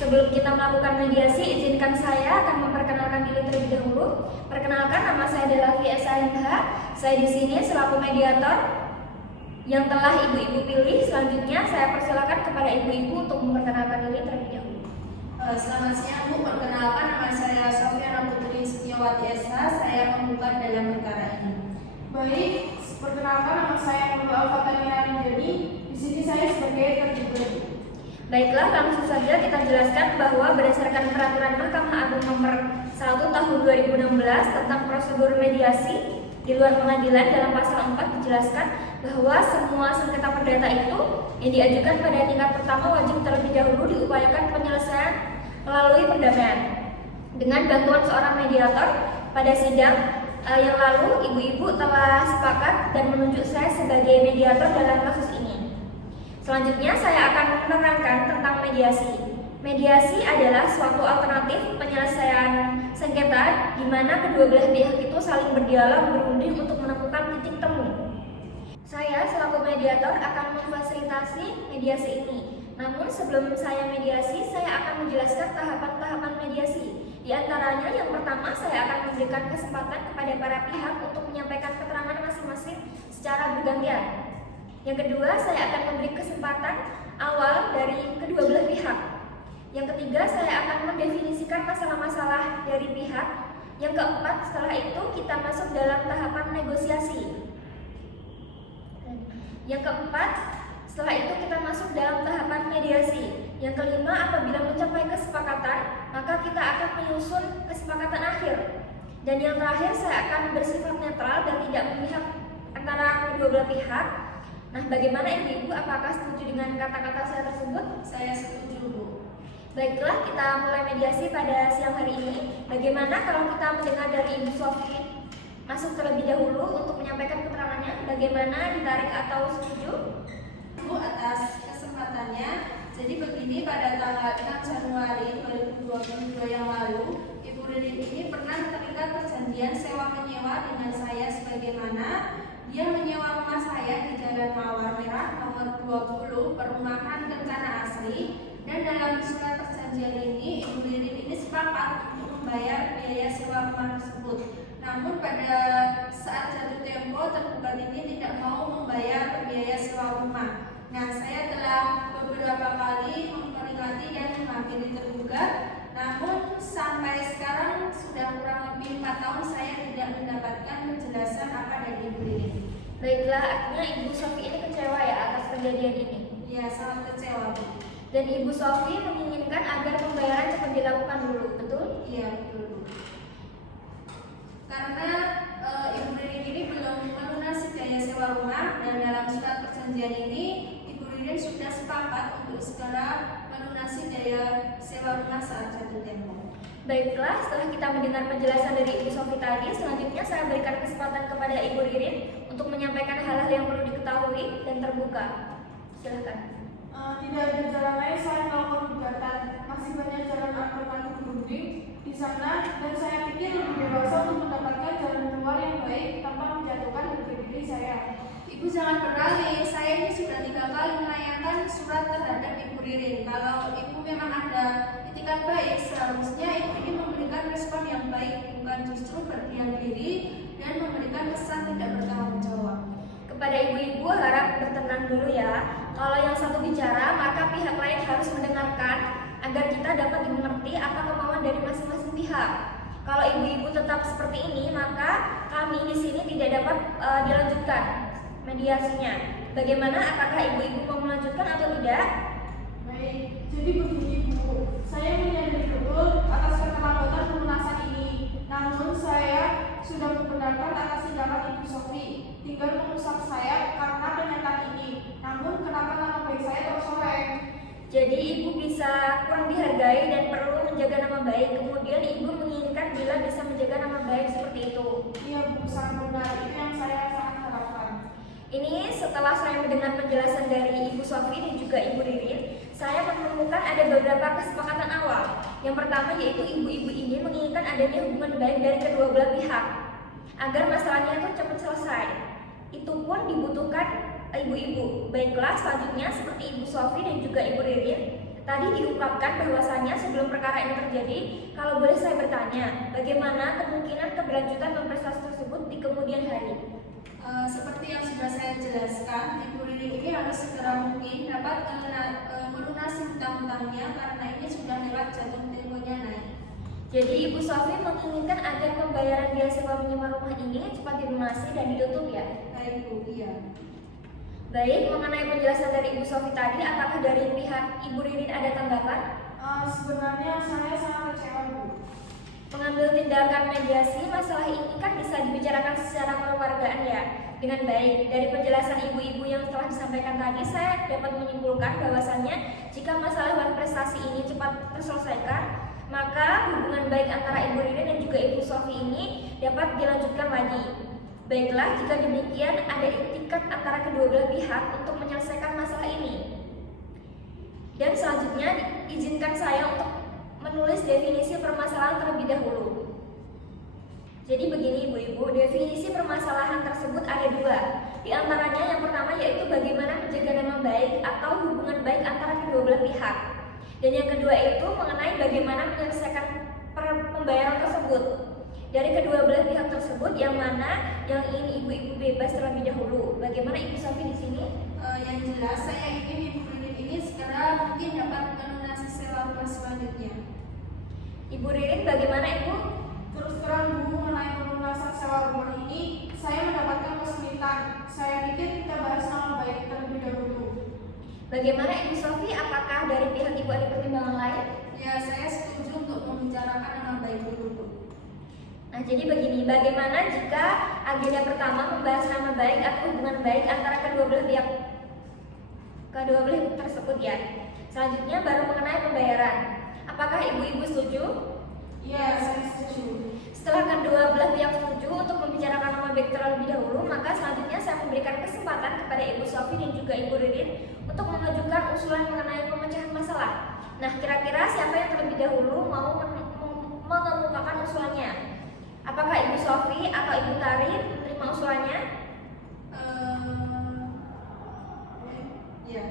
Sebelum kita melakukan mediasi, izinkan saya akan memperkenalkan diri terlebih dahulu. Perkenalkan, nama saya adalah VSANH. Saya di sini selaku mediator yang telah ibu-ibu pilih. Selanjutnya saya persilakan kepada ibu-ibu untuk memperkenalkan diri terlebih dahulu. Selamat siang Bu, perkenalkan nama saya Sofiana Putri Setiawati SH. Saya penggugat dalam perkara ini. Baik, perkenalkan nama saya Nurul Alfatania Rinjani. Di sini saya sebagai tergugat. Baiklah, langsung saja kita jelaskan bahwa berdasarkan peraturan Mahkamah Agung nomor 1 tahun 2016 tentang prosedur mediasi di luar pengadilan, dalam pasal 4 dijelaskan bahwa semua sengketa perdata itu yang diajukan pada tingkat pertama wajib terlebih dahulu diupayakan penyelesaian melalui perdamaian dengan bantuan seorang mediator. Pada sidang yang lalu, ibu-ibu telah sepakat dan menunjuk saya sebagai mediator dalam kasus ini. Selanjutnya saya akan menerangkan tentang mediasi. Mediasi adalah suatu alternatif penyelesaian sengketa di mana kedua belah pihak itu saling berdialog berunding untuk menemukan titik temu. Saya selaku mediator akan memfasilitasi mediasi ini. Namun sebelum saya mediasi, saya akan menjelaskan tahapan-tahapan mediasi. Di antaranya, yang pertama, saya akan memberikan kesempatan kepada para pihak untuk menyampaikan keterangan masing-masing secara bergantian. Yang kedua, saya akan memberi kesempatan awal dari kedua belah pihak. Yang ketiga, saya akan mendefinisikan masalah-masalah dari pihak. Yang keempat, setelah itu kita masuk dalam tahapan negosiasi. Yang keempat, setelah itu kita masuk dalam tahapan mediasi. Yang kelima, apabila mencapai kesepakatan, maka kita akan menyusun kesepakatan akhir. Dan yang terakhir, saya akan bersifat netral dan tidak memihak antara kedua belah pihak. Nah, bagaimana ibu-ibu? Apakah setuju dengan kata-kata saya tersebut? Saya setuju Bu. Baiklah, kita mulai mediasi pada siang hari ini. Bagaimana kalau kita mendengar dari Ibu Sofi masuk terlebih dahulu untuk menyampaikan keterangannya? Bagaimana, ditarik atau setuju? Bu, atas kesempatannya. Jadi begini, pada tanggal 6 Januari 2022 yang lalu, Ibu Ririn ini pernah terikat perjanjian sewa menyewa dengan saya, sebagaimana dia menyewa rumah saya di Jalan Mawar Merah nomor 20, Perumahan Kencana Asri. Dan dalam surat perjanjian ini, Ibu Ririn ini sepakat untuk membayar biaya sewa rumah tersebut. Namun pada saat jatuh tempo, tergugat ini tidak mau membayar biaya sewa rumah. Nah, saya telah beberapa kali memperingati dan menghakimi tergugat. Namun sampai sekarang sudah kurang lebih 4 tahun saya tidak mendapatkan penjelasan apa dari Ibu Ririn. Baiklah, artinya Ibu Sofi ini kecewa ya atas kejadian ini. Ya, sangat kecewa Bu. Dan Ibu Sofi menginginkan agar pembayaran cepat dilakukan dulu, betul? Iya, betul Bu. Karena Ibu Ririn ini belum melunasi biaya sewa rumah, dan dalam surat perjanjian ini Ibu Ririn sudah sepakat untuk segera melunasi biaya sewa rumah saat jatuh tempo. Baiklah, setelah kita mendengar penjelasan dari Ibu Sofi tadi, selanjutnya saya berikan kesempatan kepada Ibu Ririn untuk menyampaikan hal-hal yang perlu diketahui dan terbuka. Silakan. Tidak ada jalan lain selain melakukan gugatan. Masih banyak jalan alternatif berunding di sana, dan saya pikir lebih dewasa untuk mendapatkan jalan keluar yang baik tanpa menjatuhkan harga diri saya. Ibu jangan beralih, saya ini sudah 3 kali melayangkan surat terhadap Ibu Ririn. Kalau Ibu memang ada itikat baik, seharusnya Ibu ini memberikan respon yang baik, bukan justru berdiam diri dan memberikan kesan tidak bertanggung jawab. Kepada ibu-ibu harap bertenang dulu ya. Kalau yang satu bicara, maka pihak lain harus mendengarkan agar kita dapat dimengerti apa kemauan dari masing-masing pihak. Kalau ibu-ibu tetap seperti ini, maka kami di sini tidak dapat dilanjutkan mediasinya. Bagaimana? Apakah ibu-ibu mau melanjutkan atau tidak? Baik, jadi begini Bu, saya menyadari betul atas keterlambatan pelunasan ini. Namun saya sudah membenarkan atas tindakan Ibu Sofi, tinggal merusak saya karena pernyataan ini. Namun kenapa nama baik saya tercoreng? Jadi ibu bisa kurang dihargai dan perlu menjaga nama baik. Kemudian ibu menginginkan bila bisa menjaga nama baik seperti itu. Iya Bu, sangat benar. Itu yang saya sangat harapkan. Ini setelah saya mendengar penjelasan dari Ibu Sofi dan juga Ibu Ririn, saya menemukan ada beberapa kesepakatan awal. Yang pertama yaitu ibu-ibu ini menginginkan adanya hubungan baik dari kedua belah pihak agar masalahnya itu cepat selesai. Itu pun dibutuhkan ibu-ibu. Baiklah, selanjutnya seperti Ibu Sofi dan juga Ibu Ririn Tadi diungkapkan bahwasanya sebelum perkara ini terjadi, kalau boleh saya bertanya, bagaimana kemungkinan keberlanjutan prestasi tersebut di kemudian hari? Seperti yang sudah saya jelaskan, Ibu Ririn ini harus segera mungkin dapat melunasi hutang-hutangnya karena ini sudah lewat jatuh temponya naik. Jadi Ibu Sofi menginginkan agar pembayaran biaya sewa menyewa rumah ini cepat dilunasi dan ditutup ya? Baik Bu, iya. Baik, mengenai penjelasan dari Ibu Sofi tadi, apakah dari pihak Ibu Ririn ada tanggapan? Sebenarnya saya sangat kecewa, Bu. Mengambil tindakan mediasi, masalah ini kan bisa dibicarakan secara kekeluargaan ya, dengan baik. Dari penjelasan ibu-ibu yang telah disampaikan tadi, saya dapat menyimpulkan bahwasannya jika masalah wan prestasi ini cepat terselesaikan, maka hubungan baik antara Ibu Ririn dan juga Ibu Sofi ini dapat dilanjutkan lagi. Baiklah, jika demikian ada iktikat antara kedua belah pihak untuk menyelesaikan masalah ini. Dan selanjutnya izinkan saya untuk menulis definisi permasalahan terlebih dahulu. Jadi begini ibu-ibu, definisi permasalahan tersebut ada dua. Di antaranya yang pertama yaitu bagaimana menjaga nama baik atau hubungan baik antara kedua belah pihak. Dan yang kedua itu mengenai bagaimana menyelesaikan pembayaran tersebut. Dari kedua belah pihak tersebut yang mana yang ingin ibu-ibu bebas terlebih dahulu. Bagaimana Ibu Sofi di sini? Yang jelas saya ingin Ibu Ririn ini segera mungkin dapat melunasi sewa rumah selanjutnya. Ibu Ririn bagaimana Ibu? Terus terang Bu, mengenai pelunasan sewa rumah ini, saya mendapatkan kesulitan. Saya pikir kita bahas nama baik terlebih dahulu. Bagaimana Ibu Sofi? Apakah dari pihak Ibu ada pertimbangan lain? Ya, saya setuju untuk membicarakan nama baik dulu Bu. Nah, jadi begini, bagaimana jika agenda pertama membahas nama baik atau hubungan baik antara kedua belah pihak tersebut ya. Selanjutnya baru mengenai pembayaran. Apakah ibu-ibu setuju? Iya, saya setuju. Setelah kedua belah pihak setuju untuk membicarakan nama baik terlebih dahulu, maka selanjutnya saya memberikan kesempatan kepada Ibu Sofi dan juga Ibu Ririn untuk mengajukan usulan mengenai pemecahan masalah. Nah, kira-kira siapa yang terlebih dahulu mau mengemukakan usulannya? Apakah Ibu Sofi atau Ibu Tari menerima usulannya? Ya.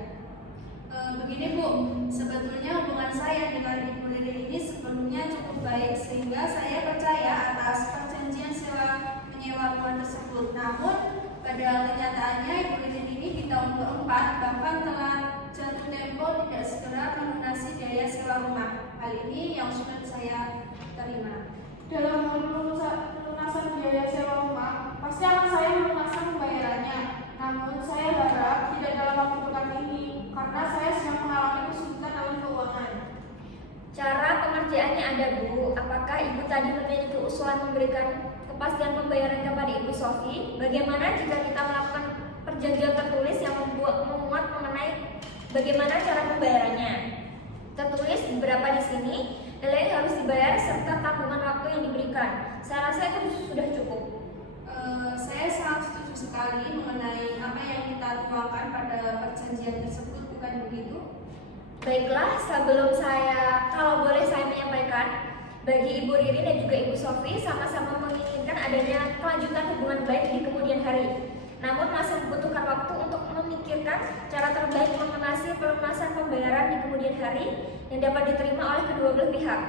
Begini Bu, sebetulnya hubungan saya dengan Ibu Ririn ini sebelumnya cukup baik sehingga saya percaya atas perjanjian sewa menyewa rumah tersebut. Namun pada kenyataannya Ibu Ririn ini di tahun keempat bahkan telah jatuh tempo tidak segera melunasi biaya sewa rumah. Hal ini yang sudah saya terima. Dalam hal pelunasan biaya sewa rumah, pasti akan saya melunaskan pembayarannya. Namun saya harap tidak dalam waktu dekat ini, karena saya sedang mengalami kesulitan dalam keuangan. Cara pengerjaannya ada Bu. Apakah Ibu tadi memiliki usulan memberikan kepastian pembayaran kepada Ibu Sofi? Bagaimana jika kita melakukan perjanjian tertulis yang memuat mengenai bagaimana cara pembayarannya? Tertulis beberapa di sini, nilai yang harus dibayar serta tanggungan waktu yang diberikan. Saya rasa itu sudah cukup. Saya sangat setuju sekali mengenai apa yang kita tuangkan pada perjanjian tersebut, bukan begitu? Baiklah, sebelum kalau boleh saya menyampaikan, bagi Ibu Ririn dan juga Ibu Sofi sama-sama menginginkan adanya kelanjutan hubungan baik di kemudian hari. Namun masih membutuhkan waktu untuk memikirkan cara terbaik mengenasi pelunasan pembayaran di kemudian hari yang dapat diterima oleh kedua belah pihak.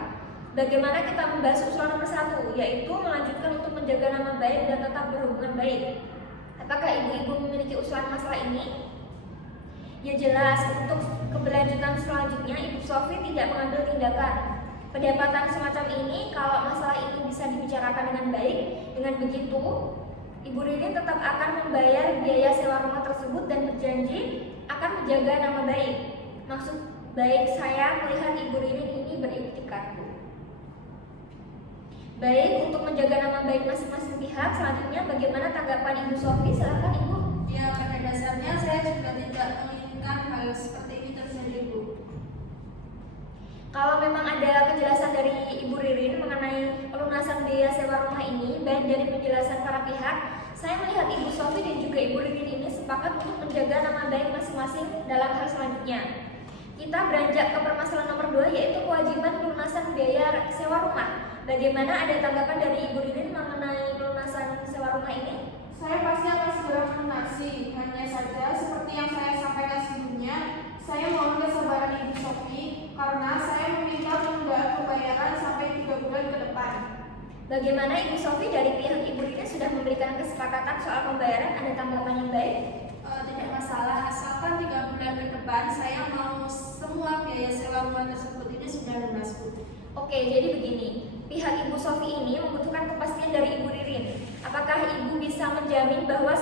Bagaimana kita membahas usulan nomor 1, yaitu melanjutkan untuk menjaga nama baik dan tetap berhubungan baik. Apakah ibu-ibu memiliki usulan masalah ini? Ya jelas, untuk keberlanjutan selanjutnya Ibu Sofi tidak mengambil tindakan. Pendapatan semacam ini, kalau masalah ini bisa dibicarakan dengan baik, dengan begitu Ibu Ririn tetap akan membayar biaya sewa rumah tersebut dan berjanji akan menjaga nama baik. Maksud baik saya melihat Ibu Ririn ini beriktikat. Baik, untuk menjaga nama baik masing-masing pihak, selanjutnya bagaimana tanggapan Ibu Sofi? Silakan Ibu. Ya, pada dasarnya saya juga tidak menginginkan hal seperti ini terjadi Bu. Kalau memang ada kejelasan dari Ibu Ririn mengenai pelunasan biaya sewa rumah ini, baik dari penjelasan para pihak, saya melihat Ibu Sofi dan juga Ibu Ririn ini sepakat untuk menjaga nama baik masing-masing dalam hal selanjutnya. Kita beranjak ke permasalahan nomor 2, yaitu kewajiban pelunasan biaya sewa rumah. Bagaimana, ada tanggapan dari Ibu Ririn mengenai pelunasan sewa rumah ini? Saya pasti akan segera melunasi. Hanya saja seperti yang saya sampaikan sebelumnya, saya mohon kesabaran Ibu Sofi karena saya meminta penundaan pembayaran sampai 3 bulan ke depan. Bagaimana Ibu Sofi dari pihak Ibu Ririn sudah memberikan kesepakatan soal pembayaran? Ada tanggapan yang baik? Tidak masalah, asalkan 3 bulan ke depan saya mau semua biaya sewa rumah tersebut ini sudah lunas, Bu. Oke, jadi begini. Pihak Ibu Sofi ini membutuhkan kepastian dari Ibu Ririn. Apakah Ibu bisa menjamin bahwa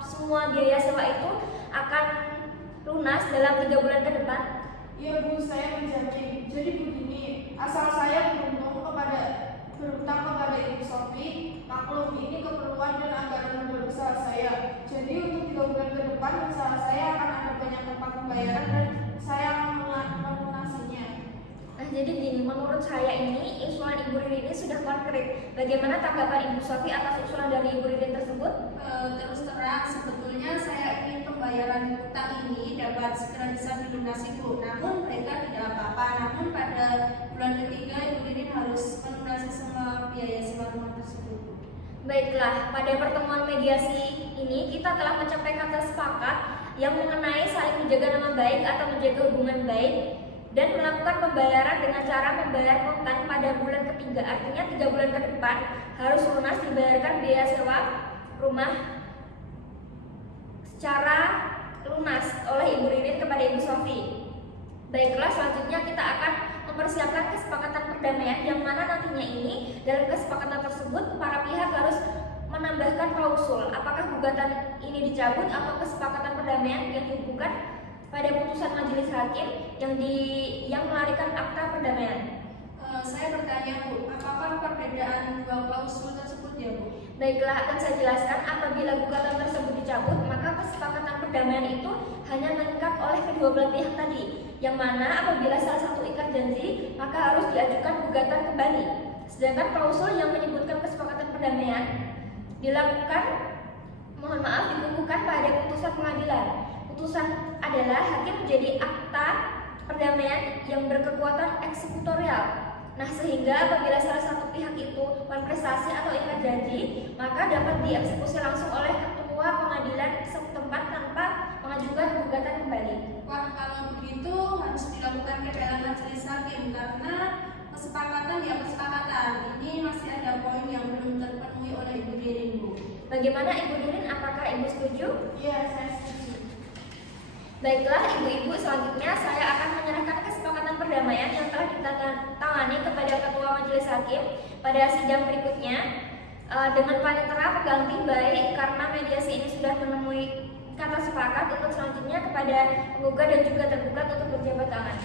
semua biaya sewa itu akan lunas dalam 3 bulan ke depan? Iya Bu, saya menjamin. Jadi begini, asal saya berhutang kepada Ibu Sofi, maklum ini keperluan dan anggaran modal usaha saya. Jadi untuk 3 bulan ke depan usaha saya akan ada banyak tempat pembayaran dan saya akan melunasinya. Nah, jadi gini, menurut saya ini usulan Ibu Ririn ini sudah konkret. Bagaimana tanggapan Ibu Sofi atas usulan dari Ibu Ririn tersebut? Terus terang, sebetulnya saya ingin pembayaran utang ini dapat segera bisa dilunasi, Bu. Namun mereka tidak apa-apa. Namun pada bulan ketiga Ibu Ririn harus melunasi semua biaya sewa rumah tersebut. Baiklah, pada pertemuan mediasi ini kita telah mencapai kata sepakat yang mengenai saling menjaga nama baik atau menjaga hubungan baik dan melakukan pembayaran dengan cara membayar kontan pada bulan ketiga. Artinya 3 bulan ke depan harus lunas dibayarkan biaya sewa rumah secara lunas oleh Ibu Ririn kepada Ibu Sofi. Baiklah, selanjutnya kita akan mempersiapkan kesepakatan perdamaian yang mana nantinya ini dalam kesepakatan tersebut para pihak harus menambahkan klausul apakah gugatan ini dicabut atau kesepakatan perdamaian yang dihubungkan pada putusan majelis hakim yang melarikan akta perdamaian. Saya bertanya, Bu, apakah perbedaan dua klausul tersebut ya, Bu? Baiklah, akan saya jelaskan. Apabila gugatan tersebut dicabut, maka kesepakatan perdamaian itu hanya mengikat oleh kedua belah pihak tadi, yang mana apabila salah satu ikat janji, maka harus diajukan gugatan kembali. Sedangkan klausul yang menyebutkan kesepakatan perdamaian dikukuhkan pada putusan pengadilan. Putusan adalah hakim menjadi akta perdamaian yang berkekuatan eksekutorial. Nah, sehingga apabila salah satu pihak itu berprestasi atau ikat janji, maka dapat dieksekusi langsung oleh ketua pengadilan setempat tanpa mengajukan gugatan kembali. Wah, kalau begitu harus dilakukan kebelaan majelis hakim karena kesepakatan ini masih ada poin yang belum terpenuhi oleh Ibu Ririn, Bu. Bagaimana Ibu Ririn? Apakah Ibu setuju? Iya, saya setuju. Baiklah, ibu-ibu, selanjutnya saya akan menyerahkan kesepakatan perdamaian yang telah ditandatangani kepada ketua majelis hakim pada sidang berikutnya dengan panitera pengganti baik karena mediasi ini sudah menemui kata sepakat untuk selanjutnya kepada penggugat dan juga tergugat untuk berjabat tangan.